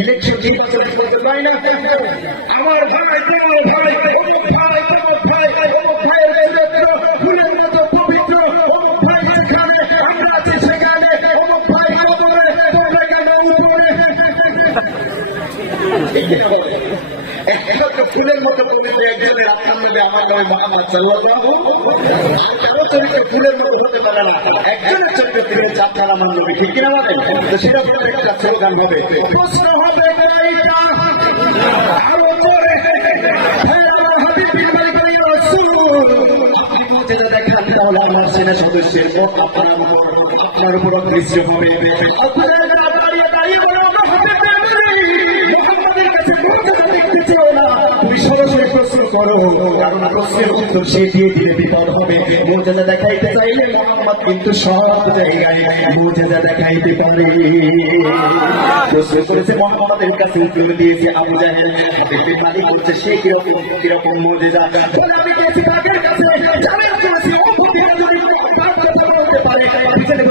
Election নির্বাচন করতে পারি না। আমার ভাই তোমার ভাই অমুক ভাই তোমার ভাই অমুক ভাইয়ের চরিত্র ফুলের মতো পবিত্র, অমুক ভাই যেখানে আমরা আছি সেখানে, অমুক ভাই কবরে তোমরা কেন উপরে। ফুলের মতো পবিত্র একজনের আপনার মধ্যে আমার নামে মোহাম্মদ সাল্লাল্লাহু কারো চরিত্র ফুলের মতো হতে পারে না, একজনের চরিত্র থেকে আপনার আমার নবী, ঠিক কিনা বলেন? তো সেরকম একটা স্লোগান হবে, প্রশ্ন হবে আরো পরে দেখান তাহলে আমার সেনা সদস্যের পথ আপনার উপর অদৃশ্য হবে। সরাসরি প্রশ্ন করো, কারণ প্রশ্নের উত্তর সে দিয়ে দিলে বিপদ হবে। মুজিজা দেখাইতে চাইলে মোহাম্মদ কিন্তু সব জায়গায় মুজিজা দেখাইতে পারে। প্রশ্ন করেছে মোহাম্মদের কাছে, উত্তর দিয়েছে আবু জাহেল। দেখবে মালিক হচ্ছে সে কিরকম মুজিজা। আমি গেছি তাদের কাছে, জামিল করেছি বলতে পারে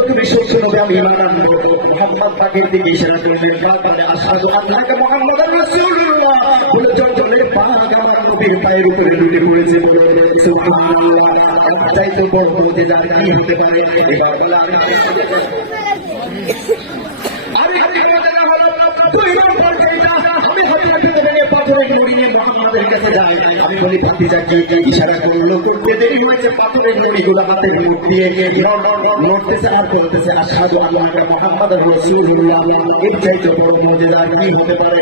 তুমি সত্য নবী, আমি ঈমান আনবো। মোহাম্মদ পাকের দিকে ইশারা করলেন, বারবার আশহাদু আন্নাকা মুহাম্মাদুর রাসূলুল্লাহ বলে জড়জড়ে পাক আমার নবীর পায়ের উপরে লুটে পড়েছে। বলে সুবহানাল্লাহ, চাইতে বড় বলতে জানি কি হতে পারে। এবার বলে আমি আমি বলি ভাতিজা কি ইশারা করলো, করতে দেরি হয়েছে, পাথরের নড়িগুলো হাতের মুখ দিয়ে নড়তেছে আর বলতেছে আশহাদু আন্নাকা মুহাম্মাদুর রাসূলুল্লাহ। এর চাইতে বড় মুজিজা কি হতে পারে।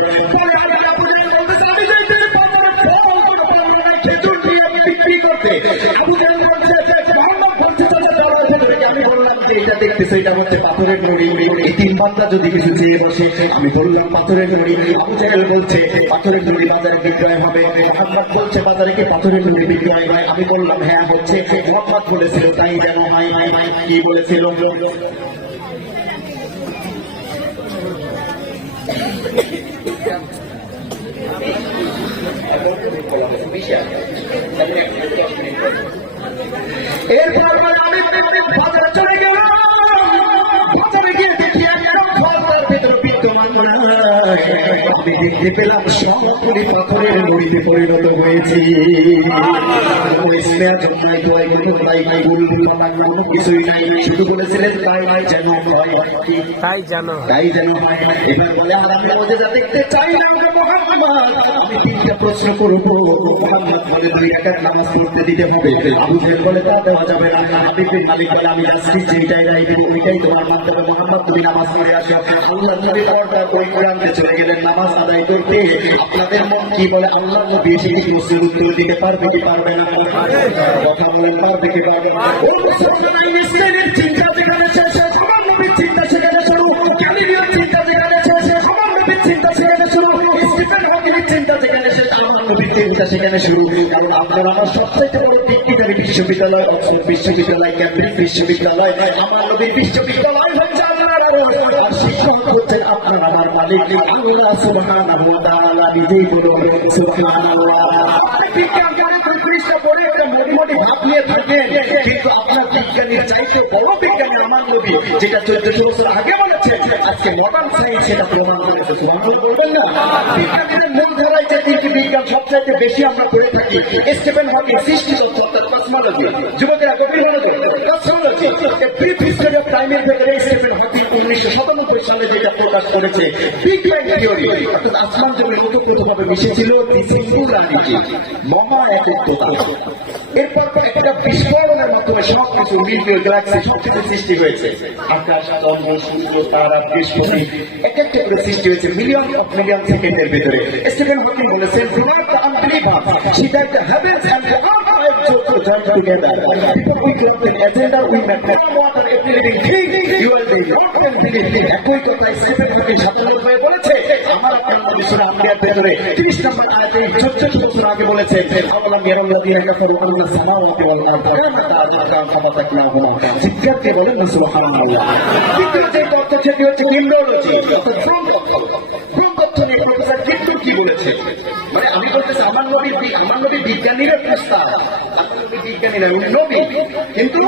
এটা দেখতেছে এটা হচ্ছে পাথরের নড়ি। এই তিন বান্দা যদি কিছু চেয়ে বসে, আমি বললাম পাথরের নড়ি। আবু জাহেল বলছে পাথরের নড়ি বাজারে বিক্রয় হবে। মোহাম্মদ বলছে বাজারে কি পাথরের নড়ি বিক্রয় হয়? আমি বললাম হ্যাঁ হচ্ছে। মোহাম্মদ বলেছিল তাই যেন হয়। কি বলেছিল? এরপর আমি বাজারে চলে গেলাম। বাজারে গিয়ে দেখি একদম তার ভেতরে বিদ্যমান আমি দেখতে পেলাম সবগুলি পাথরের নড়িতে পরিণত হয়েছে। কিছুই নাই, শুধু বলেছিলেন তাই যেন তাই জানো তাই যেন। এবার বলে আর আমি মুজিজা দেখতে চাই না মুহাম্মদ। আমি তিনটা প্রশ্ন করবো। মুহাম্মদ বলে 2 রাকাত নামাজ পড়তে দিতে হবে। আবু জাহেল বলে তা দেওয়া যাবে না। হাবিবুল মালিক বলে আমি আসছি যেটাই রাইবে ওইটাই তোমার মানতে হবে। মুহাম্মদ তুমি নামাজ পড়ে আসো। আল্লাহ নবী পর্দা বই কোরআনতে চলে গেলেন নামাজ আদায় করতে। আপনাদের মন কি বলে? আল্লাহ নবী এসে কি প্রশ্নের উত্তর দিতে পারবে কি পারবে না? কথা বলেন, পারবে কি পারবে না? ইসলামের চিন্তা যেখানে শেষ, আমার নবীর চিন্তা সেখানে শুরু। ক্যালিবিয়ার চিন্তা যেখানে শেষ, আমার নবীর চিন্তা সেখানে শুরু। স্টিফেন হকিংয়ের চিন্তা যেখানে শেষ, আমার নবীর চিন্তা সেখানে শুরু। কারণ আপনার আমার সবচেয়ে বড় ডিগ্রিধারী বিশ্ববিদ্যালয় অক্সফোর্ড বিশ্ববিদ্যালয়, ক্যামব্রিজ বিশ্ববিদ্যালয়। আমার নবীর বিশ্ববিদ্যালয় হচ্ছে আল্লাহর আরশ, আর শিক্ষক হচ্ছেন আপনার আমার মালিক আল্লাহ সুবহানাহু ওয়া তাআলা। নিজেই বলুন সুবহানাল্লাহ। বিজ্ঞান পৃষ্ঠা পড়ে একটা মোটামুটি ভাব নিয়ে থাকেন, কিন্তু আপনার বিজ্ঞানীর চাইতে বড় বিজ্ঞানী আমার নবী, যেটা 1400 বছর আগে বলেছে, আজকে মডার্ন সায়েন্স সেটা প্রমাণ করেছে। সুবহানাল্লাহ বলবেন না? বিজ্ঞানীদের মূল ধারায় যে 3টি বিজ্ঞান সবচাইতে বেশি আমরা করে থাকি, স্টিফেন হকিং সৃষ্টি তত্ত্ব অর্থাৎ কসমোলজি। যুবকেরা গভীর মনোযোগ, কসমোলজি ব্রিফ হিস্টরি অফ টাইমের ভেতরে স্টিফেন হকিং 1997 সালে যেটা প্রকাশ করেছে বিগ ব্যাং থিওরি, অর্থাৎ আসমান জমির ওতপ্রোতভাবে মিশেছিল সিঙ্গুলারিটি, মহা একত্বতা। এরপর একটা বিস্ফোরণের মাধ্যমে সবকিছু মিল্কি ওয়ে গ্যালাক্সি সবকিছু সৃষ্টি হয়েছে। আকাশ, চন্দ্র, সূর্য, তারা, বৃহস্পতি এক একটা করে সৃষ্টি হয়েছে মিলিয়ন অফ মিলিয়ন সেকেন্ডের ভিতরে। স্টিফেন হকিং বলেছেন, "Do not the unbeliever see that the heavens and the earth are joined together. Before we craft an agenda, we make water every living thing. You are the not can believe." একই কথাই Stephen Hawking 57 হয়ে বলেছে। আমার আপনার সূরা আম্বিয়ার ভিতরে 30 নম্বর আয়াতে 14 বছর আগে বলেছেন, "আল্লাহ ইয়ারাল্লাযিনা কাফারু আন্না সামাওয়াতি ওয়াল আরদা কানাতা ফাতাকনাহুমা।" শিক্ষার্থী বলেন না সুবহানাল্লাহ। দ্বিতীয় যে তথ্য সেটি হচ্ছে নিউরোলজি, অর্থাৎ ভ্রূণ তথ্য নিয়ে প্রফেসর কিট্টু কি বলেছে। মানে আমি বলতেছি আমার নবী বিজ্ঞানীরা প্রস্তাব, আপনার নবী বিজ্ঞানীরা উনি নবী, কিন্তু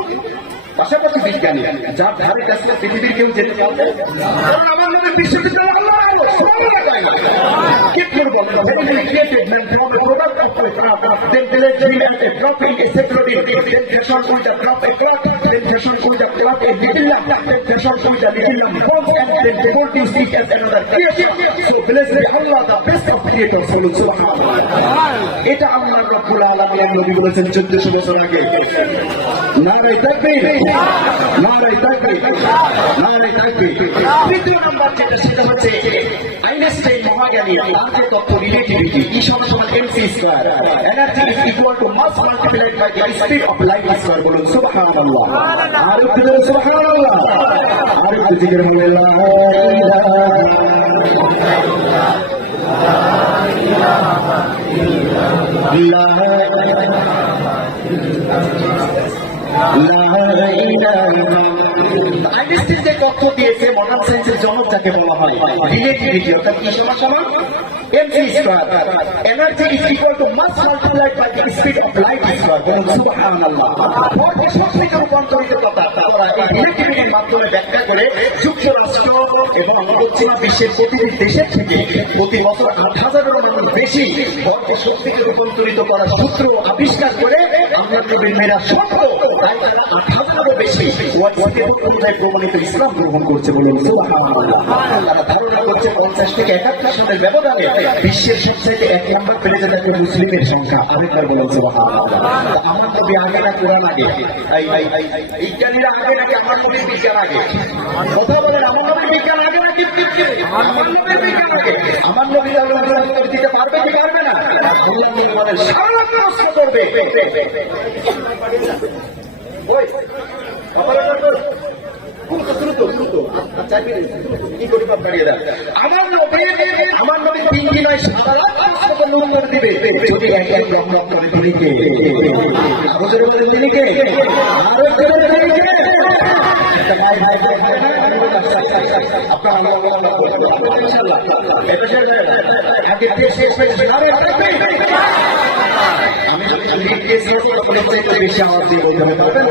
পাশাপাশি বিজ্ঞানী, যার ধারে কাছে পৃথিবীর কেউ যেতে পারবে না। কারণ আমার নামে বিশ্ববিদ্যালয় কি করবো? created man from a product of a craft, then village dream and a drop in a security, then fashion with a drop a cloth, then fashion with a cloth a little lamp, then fashion with a little lamp bombs, and then devote this week as another creation. So blessed be Allah, the best of creators. Subhanallah. এটা আল্লাহ রাব্বুল আলামিন নবী বলেছেন 1400 বছর আগে। নারে তাকবীর, নারে তাকবীর, নারে তাকবীর। দ্বিতীয় নাম্বার যেটা সেটা হচ্ছে আইনস্টাইন মহাজ্ঞানী, তার যে তত্ত্ব রিলেটিভিটি, E সমান mc square, energy is equal to mass multiplied by the speed of light square. বলুন সুবহানাল্লাহ। আর একটু বলুন সুবহানাল্লাহ। আর একটু জিকির বলুন লা ইলাহা আইনস্টাইন যে তথ্য দিয়েছে মডার্ন সায়েন্সের জনক যাকে বলা হয় রিলেটিভিটি, অর্থাৎ কি সমান mc square, energy is equal to mass multiplied by the speed of light square. বলুন সুবহানাল্লাহ। ভরকে শক্তিতে রূপান্তরিত কথা তারা এই রিলেটিভিটির মাধ্যমে ব্যাখ্যা করে যুক্তরাষ্ট্র এবং পশ্চিমা বিশ্বের প্রতিটি দেশের থেকে প্রতি বছর 8,000-এরও মানুষ বেশি ভরকে শক্তিতে রূপান্তরিত করার সূত্র আবিষ্কার করে আমরা নবীর মেয়েরা সত্য, তাই তারা 8,000-এরও বেশি ওয়াটসঅ্যাপ অনুযায়ী প্রমাণিত ইসলাম গ্রহণ করছে। বলুন সুবহানাল্লাহ। তারা ধারণা করছে 50 থেকে 71 সালের ব্যবধানে বিশ্বের সবচেয়ে 1 নম্বর পেজে থাকে মুসলিমের সংখ্যা। আরেকবার বলুন সুবহানাল্লাহ। আমার নবী আগে না কোরআন আগে? বিজ্ঞানীরা আগে নাকি আমার নবীর বিজ্ঞান আগে? কথা বলেন, আমার নবীর বিজ্ঞান আগে নাকি আমার নবীর বিজ্ঞান আগে? আমার নবী আল্লাহ উত্তর দিতে পারবে কি পারবে না? আল্লাহ বলেন সারা প্রশ্ন করবে। ওই আমার নবী 3 নয় 7 লাখ উত্তর দিবে যদি এক এক লক্ষ করে তিনি কে? তিনি কে? আরো আমি বেশি আমার দিয়ে বলতে পারবেন।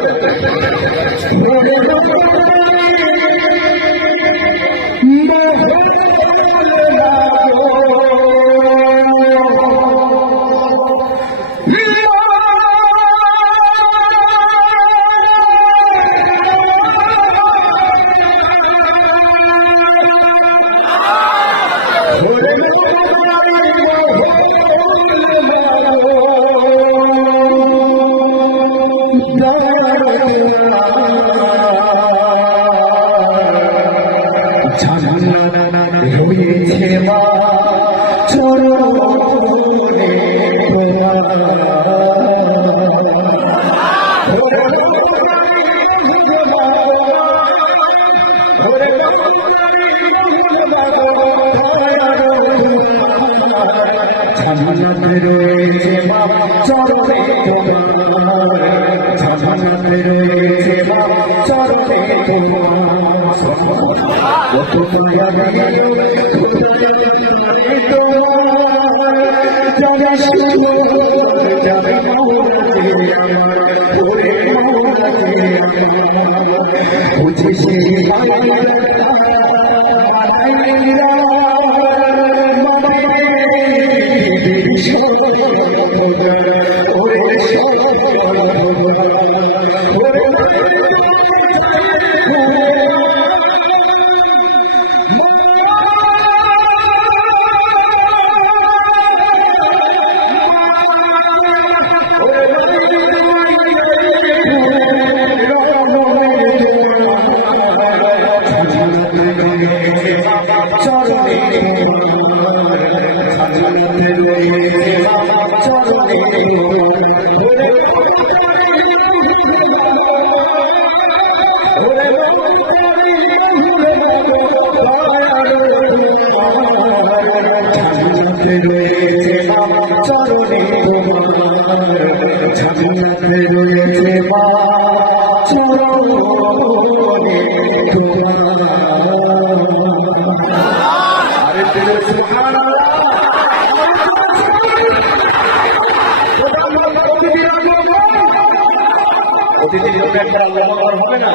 অতিথি একবার আল্লাহ আকবার হবে না?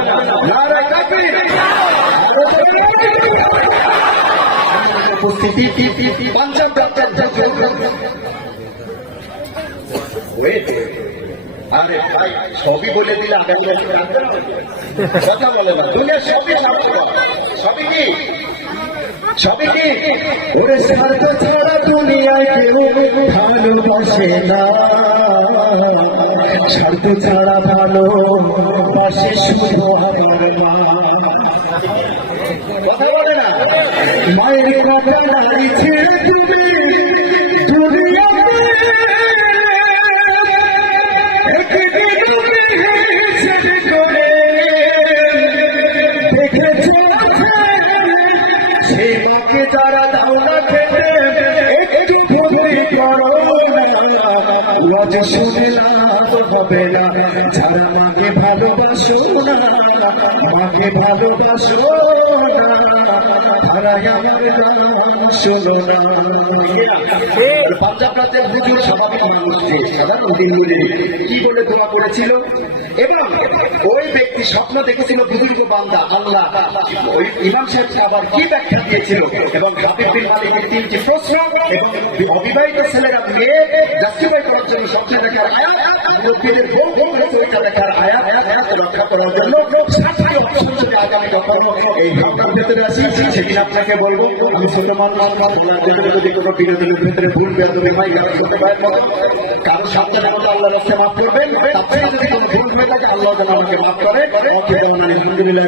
নারায়ে তাকবীর। উপস্থিতি পঞ্চম ডক্টর আরে ভাই সবই বলে দিলে আগামী কথা বলে না দুনিয়া সবই সবই কি সবই কি ওরে স্বার্থ ছাড়া দুনিয়ায় কেউ ভালোবাসে না স্বার্থ ছাড়া ভালোবাসে শুধু আমার মা কথা বলে না মায়ের কথা নারী ছেড়ে তুমি যারা দাও না খেতে একটু ভক্তি করো লজ শুনে লাভ হবে না যারা মাকে ভালোবাসো না মাকে ভালোবাসো না তারা আমার গান শোনো না পাঞ্জাব রাতের হুজুর স্বাভাবিক মানুষকে সাধারণ দিল্লি কি বলে দোয়া করেছিল এবং ওই ব্যক্তি স্বপ্ন দেখেছিল বুজুর্গ বান্দা আল্লাহ ওই ইমাম সাহেবকে আবার কি ব্যাখ্যা দিয়েছিল এবং হাবিব বিন মালিকের তিনটি প্রশ্ন এবং অবিবাহিত ছেলেরা মেয়ে জাস্টিফাই করার জন্য সবচেয়ে দেখার আয়াত মুরব্বীদের বউ ওইটা দেখার আয়াত রক্ষা করার জন্য আগামী কখনো এই ঘটনার ভেতরে আসি সেদিন আপনাকে বলবো আমি ছোট মানুষ যদি কোনো বিনোদনের ভেতরে ভুল বেদনে ভাই হতে পারে কারো সাবধানে আল্লাহ রাস্তায় মাফ করবেন তারপরে যদি কোনো ভুল হয়ে থাকে আল্লাহ যেন আমাকে মাফ করে আলহামদুলিল্লাহ।